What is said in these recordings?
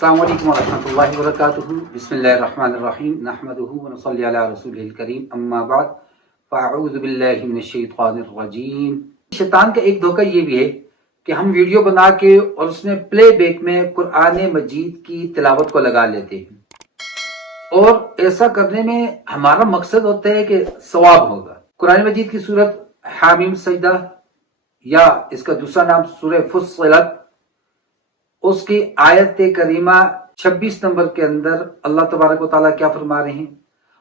अस्सलामु अलैकुम वरहमतुल्लाहि वबरकातुहू। बिस्मिल्लाहिर्रहमानिर्रहीम। नहमदुहू व नसल्ली अला रसूलिहिल करीम। अम्मा बाद फ़अऊज़ु बिल्लाहि मिनश्शैतानिर्रजीम। शैतान का एक धोखा ये भी है कि हम वीडियो बना के और उसमें प्ले बैक में कुरान मजीद की तिलावत को लगा लेते हैं और ऐसा करने में हमारा मकसद होता है कि सवाब होगा। कुरान मजीद की सूरत हामीम सजदा या इसका दूसरा नाम सूरह फुस्सिलत, उसकी आयत करीमा 26 नंबर के अंदर अल्लाह तबारक व तआला क्या फरमा रहे हैं,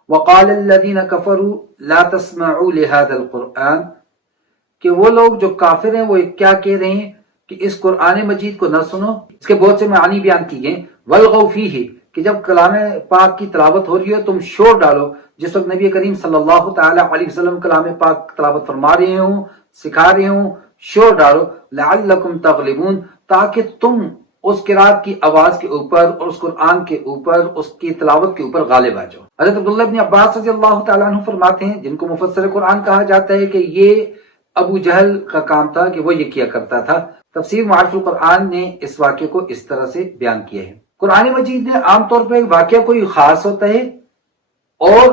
वक़ाल अल्लज़ीना कफ़रू ला तस्मऊ लिहाज़ल कुरआन, कि वो लोग जो काफिर हैं वो क्या कह रहे हैं कि इस कुरान मजीद को न सुनो। इसके बहुत से मानी बयान किए हैं। वलगौ फीही, कि जब कलाम पाक की तलावत हो रही हो तुम शोर डालो। जिस वक्त नबी करीम सल्लल्लाहु तआला अलैहि वसल्लम कलाम पाक तलावत फरमा रहे हो, सिखा रहे हो, शोर डालो। लअल्लकुम तग़लिबून, ताकि तुम उस किरात की आवाज के ऊपर और उस कुरान के ऊपर, उसकी तिलावत के ऊपर गालिब आ जाओ। हज़रत अब्दुल्लाह इब्न अब्बास रज़ियल्लाहु तआला अन्हु फरमाते हैं, जिनको मुफस्सिर कुरान कहा जाता है, कि ये अबू जहल का काम था कि वो ये किया करता था। तफसीर मारिफुल कुरान ने इस वाक्य को इस तरह से बयान किया है। कुरान मजीद में आमतौर पर वाक्य कोई खास होता है और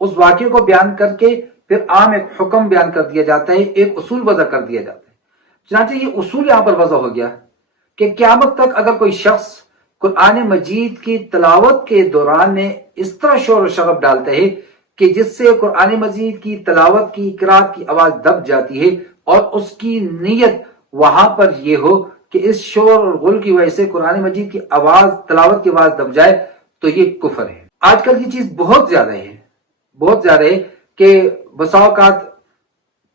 उस वाक्य को बयान करके फिर आम एक हुक्म बयान कर दिया जाता है, एक उसूल वज़ा कर दिया जाता है। चनांचे ये उसूल यहाँ पर वज़ा हो गया कि क़यामत तक अगर कोई शख्स कुरान मजीद की तिलावत के दौरान में इस तरह शोर और शगब डालता है कि जिससे कुरान मजीद की तिलावत की किरात की आवाज दब जाती है और उसकी नीयत वहां पर यह हो कि इस शोर और गुल की वजह से कुरान मजीद की आवाज, तिलावत की आवाज दब जाए, तो ये कुफर है। आजकल ये चीज बहुत ज्यादा है कि बसा औकात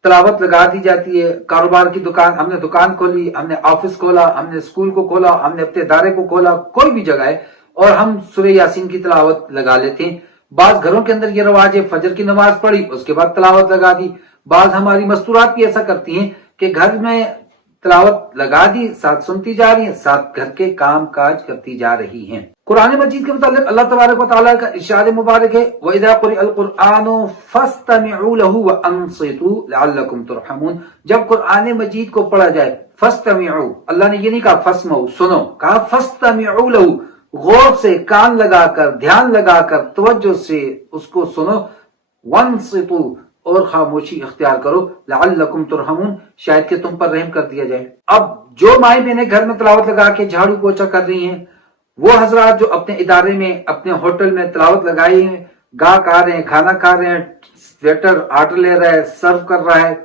तिलावत लगा दी जाती है। कारोबार की दुकान, हमने दुकान खोली, हमने ऑफिस खोला, हमने स्कूल को खोला, हमने अपने इदारे को खोला, कोई भी जगह है, और हम सूरह यासीन की तिलावत लगा लेते हैं। बाज घरों के अंदर ये रवाज है, फजर की नमाज पढ़ी उसके बाद तिलावत लगा दी। बाज हमारी मस्तूरात भी ऐसा करती हैं कि घर में तिलावत लगा दी, साथ सुनती जा रही हैं, साथ घर के काम काज करती जा रही हैं। कुरान मजीद के मुतालिक अल्लाह तबारक व तआला का इरशाद मुबारक है, व इज़ा क़ुरिअल क़ुरआनु फस्तमिऊ लहु व अंसितू लअल्लकुम तुरहमून। जब कुरान मजीद को पढ़ा जाए, फस्तमिऊ, अल्लाह ने ये नहीं कहा फस्मऊ, सुनो, कहा फस्तमिऊ लहु, गौर से, कान लगाकर, ध्यान लगाकर, तवज्जो से उसको सुनो। वंसितू, और खामोशी इख्तियार करो, लअल्लकुम तुरहमून, शायद कि तुम पर रहम कर दिया जाए। अब जो माए बहनें घर में तिलावत लगा के झाड़ू पोछा कर रही हैं, वो हजरात जो अपने इदारे में, अपने होटल में तिलावत लगाई हैं, गाहक आ रहे हैं, खाना खा रहे हैं, वेटर ऑर्डर ले रहा है, सर्व कर रहा है,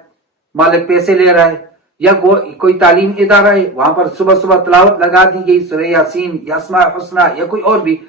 मालिक पैसे ले रहा है, या कोई तालीम इदारा है, वहां पर सुबह सुबह तिलावत लगा दी गई, सूरह यासीन या अस्माए हुस्ना या कोई और भी,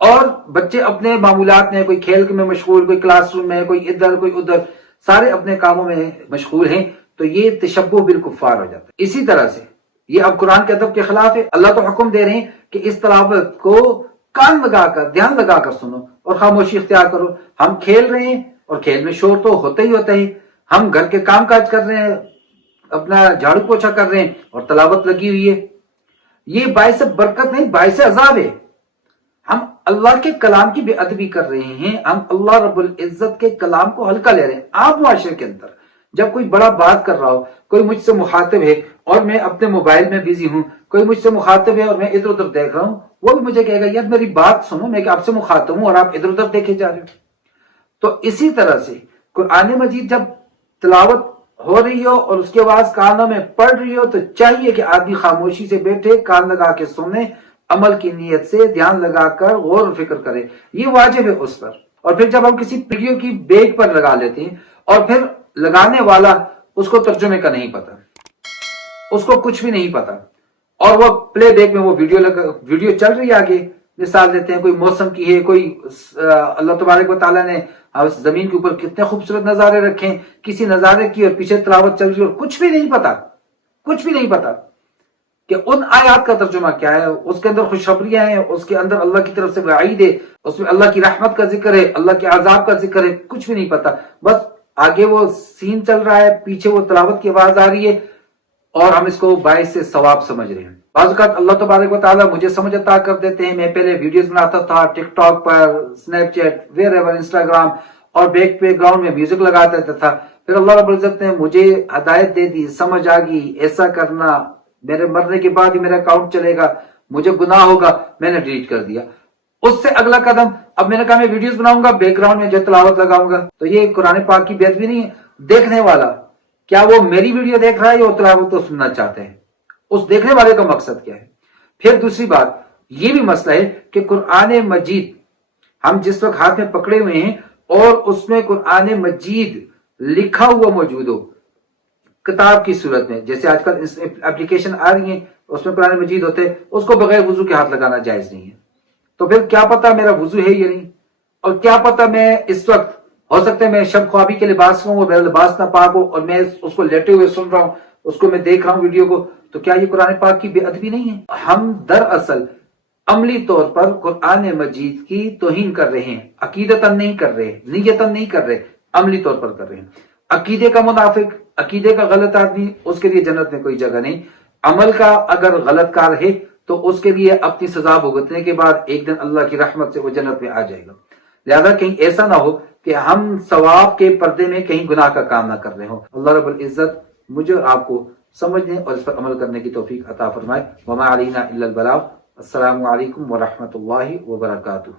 और बच्चे अपने मामूलात में, कोई खेल में मशगूल, कोई क्लासरूम में, कोई इधर कोई उधर, सारे अपने कामों में मशगूल हैं, तो ये तशब्बुह बिल कुफ्फार हो जाता है। इसी तरह से ये अब कुरान के अदब के खिलाफ है। अल्लाह तो हुक्म दे रहे हैं कि इस तिलावत को कान लगाकर, ध्यान लगाकर सुनो और खामोशी इख्तियार करो। हम खेल रहे हैं और खेल में शोर तो होता ही होता है, हम घर के काम काज कर रहे हैं, अपना झाड़ू पोछा कर रहे हैं और तिलावत लगी हुई है, ये बाइस बरकत नहीं, बाइस अजाब है। हम अल्लाह के कलाम की बेअदबी कर रहे हैं, हम अल्लाह रब्बुल इज्जत के कलाम को हल्का ले रहे हैं। आप मुआशरे के अंदर जब कोई बड़ा बात कर रहा हो, कोई मुझसे मुखातिब है और मैं अपने मोबाइल में बिजी हूं, कोई मुझसे मुखातिब है और मैं इधर उधर देख रहा हूं, वो भी मुझे कहेगा यार मेरी बात सुनो, मैं आपसे मुखातिब हूं और आप इधर उधर देखे जा रहे हो। तो इसी तरह से कुरान मजीद जब तिलावत हो रही हो और उसकी आवाज कानों में पड़ रही हो, तो चाहिए कि आदमी खामोशी से बैठे, कान लगा के सुने, अमल की नीयत से ध्यान लगाकर गौर और फिक्र करे, ये वाजिब है उस पर। और फिर जब हम किसी वीडियो की बेग पर लगा लेते हैं और फिर लगाने वाला उसको तर्जुमे का नहीं पता, उसको कुछ भी नहीं पता, और वो प्ले बैक में वो वीडियो चल रही है आगे, मिसाल देते हैं कोई मौसम की है, कोई अल्लाह तबारक व तआला ने जमीन के ऊपर कितने खूबसूरत नजारे रखे हैं, किसी नजारे की और पीछे तिलावत चल रही है और कुछ भी नहीं पता कि उन आयात का तर्जुमा क्या है, उसके अंदर खुशखबरियां हैं, उसके अंदर अल्लाह की तरफ से वईद है, उसमें अल्लाह की रहमत का जिक्र है, अल्लाह के अजाब का जिक्र है, कुछ भी नहीं पता। बस आगे वो सीन चल रहा है, पीछे वो तिलावत की आवाज आ रही है और हम इसको बाइस से सवाब समझ रहे हैं। बाज़ अल्लाह तबारक व तआला मुझे समझ अता कर देते हैं। मैं पहले वीडियोस बनाता था टिकटॉक पर, स्नैपचैट, वेयरएवर, इंस्टाग्राम, और बैकग्राउंड में म्यूजिक लगा देता था। फिर अल्लाह रब्बुल इज्जत ने मुझे हिदायत दे दी, समझ आ गई, ऐसा करना, मेरे मरने के बाद ही मेरा अकाउंट चलेगा, مجھے گناہ ہوگا، میں نے ڈیلیٹ کر دیا۔ اس سے اگلا قدم، اب میں نے کہا میں ویڈیوز بناؤں گا، بیک گراؤنڈ میں جو تلاوت لگاؤں گا، تو یہ قرآن پاک کی بے ادبی نہیں ہے؟ دیکھنے والا کیا وہ میری ویڈیو دیکھ رہا ہے یا تلاوت تو سننا چاہتے ہیں؟ اس دیکھنے والے کا مقصد کیا ہے؟ پھر دوسری بات یہ بھی مسئلہ ہے کہ قرآن مجید ہم جس وقت ہاتھ میں پکڑے ہوئے ہیں اور اس میں قرآن مجید لکھا ہوا موجود ہو کتاب کی صورت میں، جیسے آج کل اپلیکیشن آ رہی ہیں اس میں قرآن مجید ہوتے ہیں، اس کو بغیر وضو کے ہاتھ لگانا جائز نہیں ہے۔ تو پھر کیا پتا میرا وضو ہے یا نہیں، اور کیا پتا میں اس وقت، ہو سکتا ہے میں شب خوابی کے لباس میں ہوں، میرا لباس نہ پاک ہو اور میں اس کو لیٹے ہوئے سن رہا ہوں، اس کو میں دیکھ رہا ہوں ویڈیو کو، تو کیا یہ قرآن پاک کی بے ادبی نہیں ہے؟ ہم دراصل عملی طور پر قرآن مجید کی توہین کر رہے ہیں، عقیدتاً نہیں کر رہے، نیتاً نہیں کر رہے، عملی طور پر کر رہے ہیں۔ عقیدے کا منافق، عقیدے کا غلط آدمی، اس کے لیے جنت میں کوئی جگہ نہیں۔ عمل کا اگر غلط کار ہے تو اس کے لیے اپنی سزا بھگتنے کے بعد ایک دن اللہ کی رحمت سے وہ جنت میں آ جائے گا۔ لہذا کہیں ایسا نہ ہو کہ ہم ثواب کے پردے میں کہیں گناہ کا کام نہ کر رہے ہوں۔ اللہ رب العزت مجھے اور آپ کو سمجھنے اور اس پر عمل کرنے کی توفیق عطا فرمائے۔ وما علینا الا البلاغ۔ السلام علیکم ورحمۃ اللہ وبرکاتہ۔